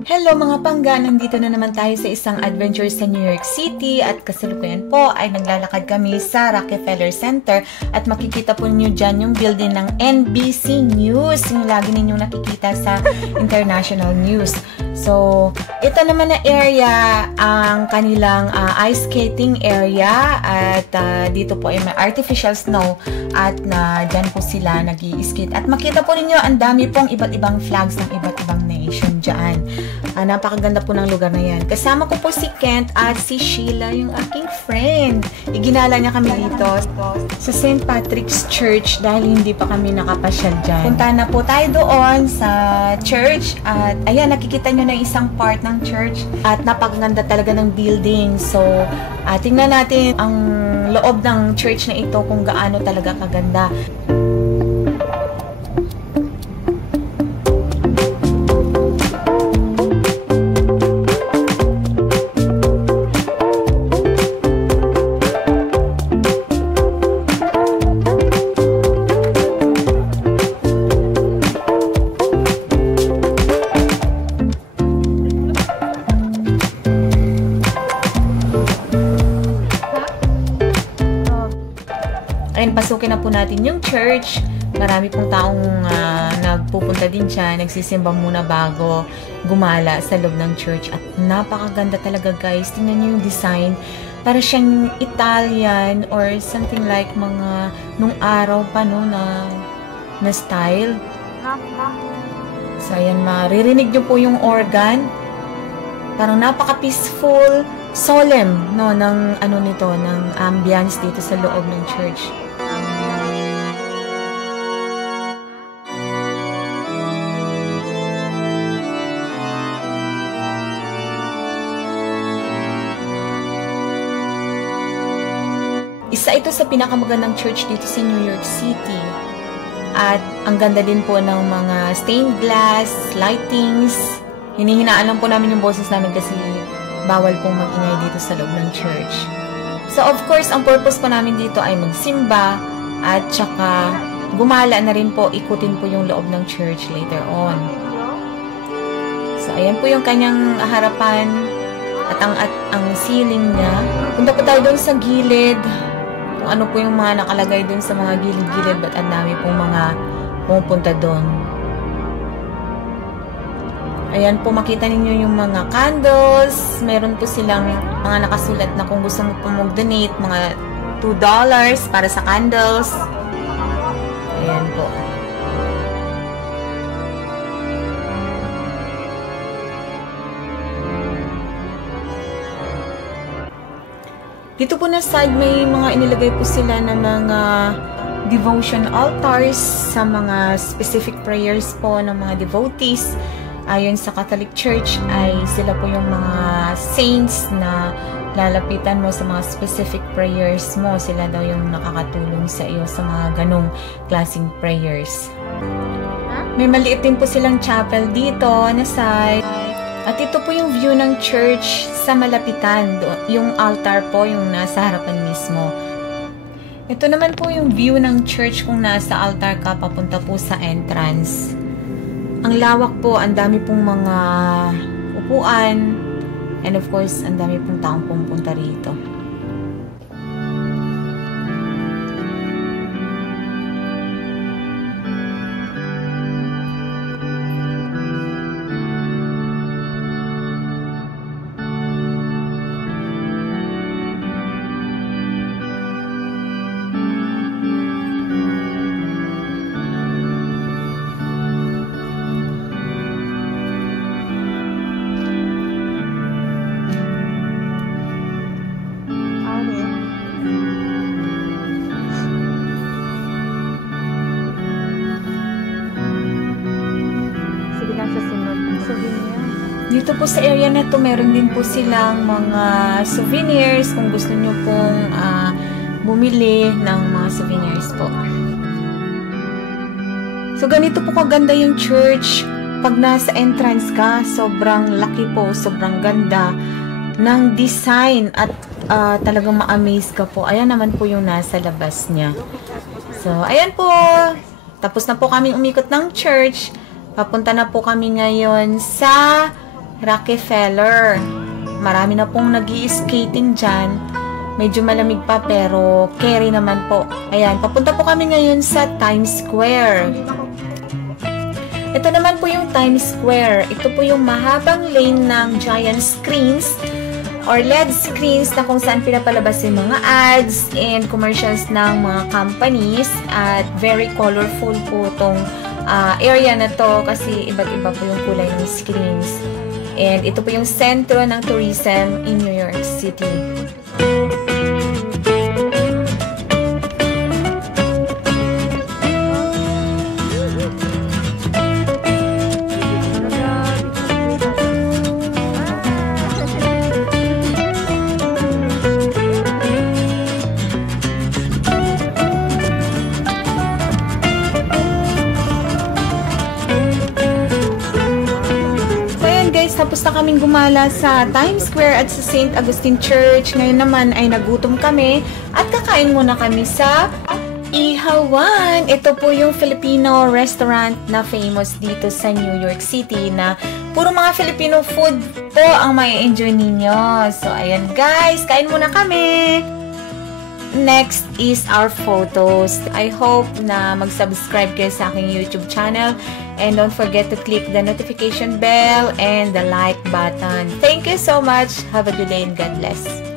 Hello mga pangga! Nandito na naman tayo sa isang adventure sa New York City at kasalukuyan po ay naglalakad kami sa Rockefeller Center at makikita po niyo dyan yung building ng NBC News, yung lagi ninyong nakikita sa international news. So, ito naman na area ang kanilang ice skating area at dito po ay may artificial snow at dyan po sila nag-i-skate. At makita po ninyo ang dami pong iba't ibang flags ng iba't ibang nation dyan. Napakaganda po ng lugar na yan. Kasama ko po si Kent at si Sheila, yung aking friend. Iginala niya kami dito sa St. Patrick's Church dahil hindi pa kami nakapasyal dyan. Punta na po tayo doon sa church at ayan, nakikita nyo na isang part ng church at napakaganda talaga ng building. So, tingnan natin ang loob ng church na ito kung gaano talaga kaganda. Ayun, pasukin na po natin yung church. Marami pong taong nagpupunta din siya, nagsisimba muna bago gumala sa loob ng church. At napakaganda talaga guys. Tingnan niyo yung design. Para siyang Italian or something like mga nung araw pa no na style. So ayan, maririnig niyo po yung organ. Parang napaka-peaceful, solemn no ng nito ng ambience dito sa loob ng church. Isa ito sa pinakamagandang church dito sa New York City. At ang ganda din po ng mga stained glass, lightings. Hinihinaan lang po namin yung boses namin kasi bawal pong mag-ingay dito sa loob ng church. So of course, ang purpose po namin dito ay magsimba at saka gumala na rin po, ikutin po yung loob ng church later on. So ayan po yung kanyang harapan at ang ceiling niya. Punta po tayo doon sa gilid. Kung ano po yung mga nakalagay doon sa mga gilid-gilid, ba't ang dami pong mga pumupunta doon. Ayan po, makita ninyo yung mga candles. Meron po silang mga nakasulat na kung gusto mo po mag-donate, mga $2 para sa candles. Ayan po. Dito po na side, may mga inilagay po sila ng mga devotion altars sa mga specific prayers po ng mga devotees. Ayon sa Catholic Church ay sila po yung mga saints na lalapitan mo sa mga specific prayers mo. Sila daw yung nakakatulong sa iyo sa mga ganong klaseng prayers. May maliit din po silang chapel dito na side. At ito po yung view ng church sa malapitan. Yung altar po yung nasa harapan mismo. Ito naman po yung view ng church kung nasa altar ka papunta po sa entrance. Ang lawak po, ang dami pong mga upuan, and of course, ang dami pong taong pumunta rito. Dito po sa area na to, meron din po silang mga souvenirs kung gusto nyo pong bumili ng mga souvenirs po. So ganito po kaganda yung church. Pag nasa entrance ka, sobrang laki po, sobrang ganda ng design at talagang ma-amaze ka po. Ayan naman po yung nasa labas niya. So ayan po, tapos na po kami umikot ng church. Papunta na po kami ngayon sa Rockefeller. Marami na pong nag-i-skating dyan. Medyo malamig pa pero carry naman po. Ayan, papunta po kami ngayon sa Times Square. Ito naman po yung Times Square. Ito po yung mahabang lane ng giant screens or LED screens na kung saan pinapalabas yung mga ads and commercials ng mga companies. At very colorful po itong area na to kasi iba't iba po yung kulay ng screens. And ito po yung sentro ng tourism in New York City. Tapos na kaming gumala sa Times Square at sa St. Augustine Church. Ngayon naman ay nagutom kami at kakain muna kami sa Ihawan. Ito po yung Filipino restaurant na famous dito sa New York City na puro mga Filipino food po ang may enjoy ninyo. So, ayan guys, kain muna kami! Next is our photos. I hope na mag-subscribe kayo sa aking YouTube channel and don't forget to click the notification bell and the like button. Thank you so much. Have a good day and God bless.